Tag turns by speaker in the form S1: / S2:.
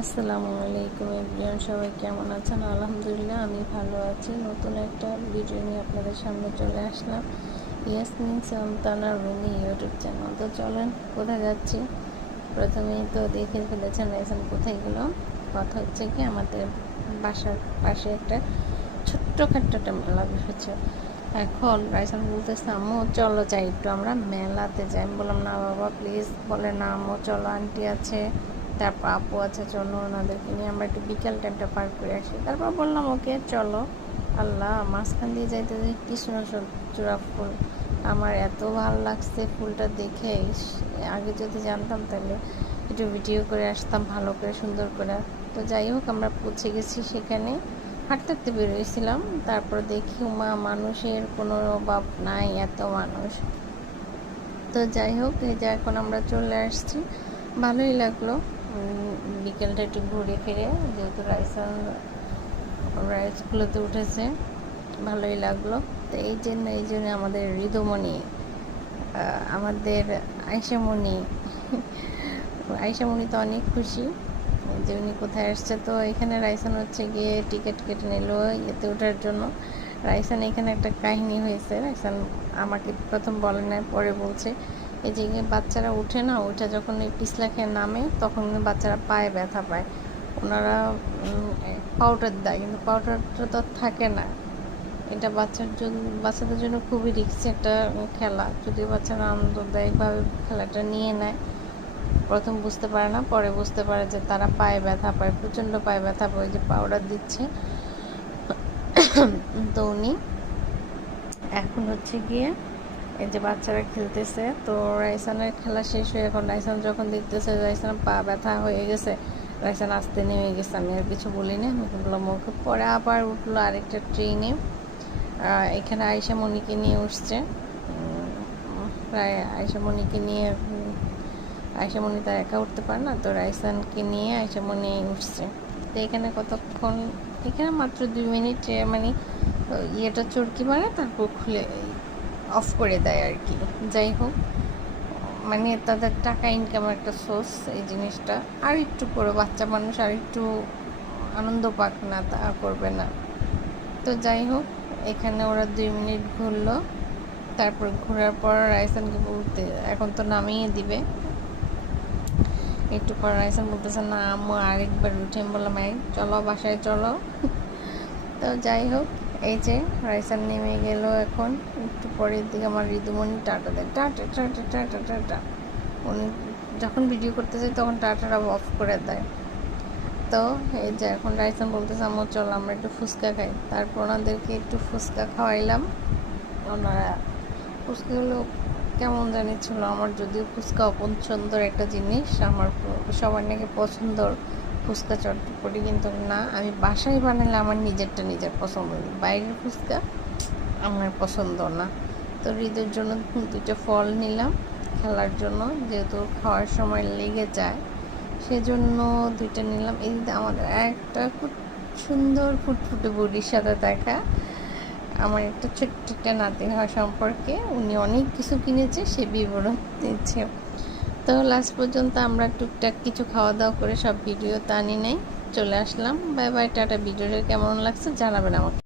S1: আসসালামু আলাইকুম এভরিওয়ান, সবাই কেমন আছেন? আলহামদুলিল্লাহ, আমি ভালো আছি। নতুন একটা ভিডিও নিয়ে আপনাদের সামনে চলে আসলাম। Yasmin Santana Rumi YouTube channel. তো চলেন, কোথায় যাচ্ছি? প্রথমেই তো দেখে ফেলেছেন রাইসান কোথায় গেলাম। কথা হচ্ছে কি, আমাদের বাসার পাশে একটা ছোট্টখাট্ট একটা মেলা বসেছে। এখন রাইসান বলতেছে, আম্মু, চলো যাই, একটু আমরা মেলাতে যাই। আমি বললাম, না বাবা প্লিজ বলে না, আম্মু, চলো, আন্টি আছে। তারপর আপু আছে, চলো ওনাদেরকে নিয়ে আমরা একটু বিকেল টাইমটা পার করে আসি। তারপর বললাম, ওকে, চলো। আল্লাহ, মাঝখান দিয়ে যাইতে যে কৃষ্ণ চূড়া ফুল। আমার এত ভালো লাগছে ফুলটা দেখে। আগে যদি জানতাম তাহলে একটু ভিডিও করে আসতাম, ভালো করে, সুন্দর করে। তো যাই হোক, আমরা পৌঁছে গেছি সেখানে। হাঁটতে হাঁটতে বেরিয়েছিলাম। তারপর দেখি মা মানুষের কোনো অভাব নাই, এত মানুষ। তো যাই হোক, এই যে এখন আমরা চলে আসছি। ভালোই লাগল। বিকেলটা একটু ঘুরে ফিরে, যেহেতু রাইসান রাইসগুলোতে উঠেছে, ভালোই লাগল। তো এই জন্য এই জন্য আমাদের হৃদমণি আমাদের আয়সামণি আয়সামণি তো অনেক খুশি, যে উনি কোথায় আসছে তো এখানে রাইসান হচ্ছে গিয়ে টিকিট কেটে নিল ইয়েতে ওঠার জন্য। রাইসান এখানে একটা কাহিনী হয়েছে, রাইসান আমাকে প্রথম বলে না পরে বলছে। এই যে বাচ্চারা উঠে না উঠে যখন এই পিছলা খেয়ে নামে, তখন বাচ্চারা পায়ে ব্যথা পায়। ওনারা পাউডার দেয়, কিন্তু পাউডারটা তো থাকে না। এটা বাচ্চার জন্য, বাচ্চাদের জন্য খুবই রিক্সি একটা খেলা। যদি বাচ্চারা আনন্দদায়কভাবে খেলাটা নিয়ে নেয়। প্রথম বুঝতে পারে না, পরে বুঝতে পারে যে তারা পায়ে ব্যথা পায়, প্রচণ্ড পায়ে ব্যথা পায় যে পাউডার দিচ্ছে। তো উনি এখন হচ্ছে গিয়ে এই যে বাচ্চারা খেলতেছে, তো রাইসানের খেলা শেষ হয়ে এখন রাইসান যখন দেখতেছে রাইসান পা ব্যথা হয়ে গেছে, রাইসান আসতে নেমে গেছে, আমি আর কিছু বলিনি আমি বললাম ওকে পরে আবার উঠল আরেকটা ট্রেনে এখানে আয়সা মনিকে নিয়ে উঠছে। প্রায় আয়সা মনিকে নিয়ে আয়সা মনি তার একা উঠতে পারে না, তো রাইসানকে নিয়ে আয়সা মনি উঠছে। তো এখানে কতক্ষণ, এখানে মাত্র দুই মিনিট মানে ইয়েটা চরকি মারে, তারপর খুলে অফ করে দেয় আর কি। যাই হোক মানে তাদের টাকা ইনকাম একটা সোর্স এই জিনিসটা। আর একটু করে, বাচ্চা মানুষ আর একটু আনন্দ পাক না, তা করবে না। তো যাই হোক, এখানে ওরা দুই মিনিট ঘুরলো। তারপর ঘোরার পর রাইসানকে বলতে, এখন তো নামিয়ে দিবে। একটু পর রাইসান বলতেছে, না আম্মু, আরেকবার উঠে বললাম, এই চলো বাসায় চলো। তো যাই হোক এই যে, রাইসান নেমে গেল এখন। একটু পরের দিকে আমার ঋতুমণি টাটা দেয় টাটা টাটা টাটা টাটা। উনি যখন ভিডিও করতে চাই তখন টাটাটা অফ করে দেয়। তো এই যে এখন রাইসান বলতেছে আমার চল আমরা একটু ফুচকা খাই। তারপর ওনাদেরকে একটু ফুচকা খাওয়াইলাম। ওনারা ফুচকাগুলো কেমন জানি ছিল, আমার যদিও ফুচকা অপছন্দর একটা জিনিস, আমার সবার নাকি পছন্দর। ফুচকা চটপটি কিন্তু না, আমি বাসায় বানালে আমার নিজেরটা নিজের পছন্দ বাইরের ফুচকা আমার পছন্দ না। তো হৃদের জন্য দুটো ফল নিলাম খেলার জন্য, যেহেতু খাওয়ার সময় লেগে যায়, সেজন্য দুইটা নিলাম। এই আমাদের একটা খুব সুন্দর ফুটফুটে বুড়ির সাথে দেখা, আমার একটা ছোট্ট একটা নাতি হওয়া সম্পর্কে উনি অনেক কিছু কিনেছে, সে বিবরণ দিচ্ছে তো লাস্ট পর্যন্ত আমরা টুকটাক কিছু খাওয়া দাওয়া করে সব ভিডিও টানি নেই। চলে আসলাম। বাই বাই টাটা ভিডিওটা কেমন লাগছে জানাবেন আমাকে।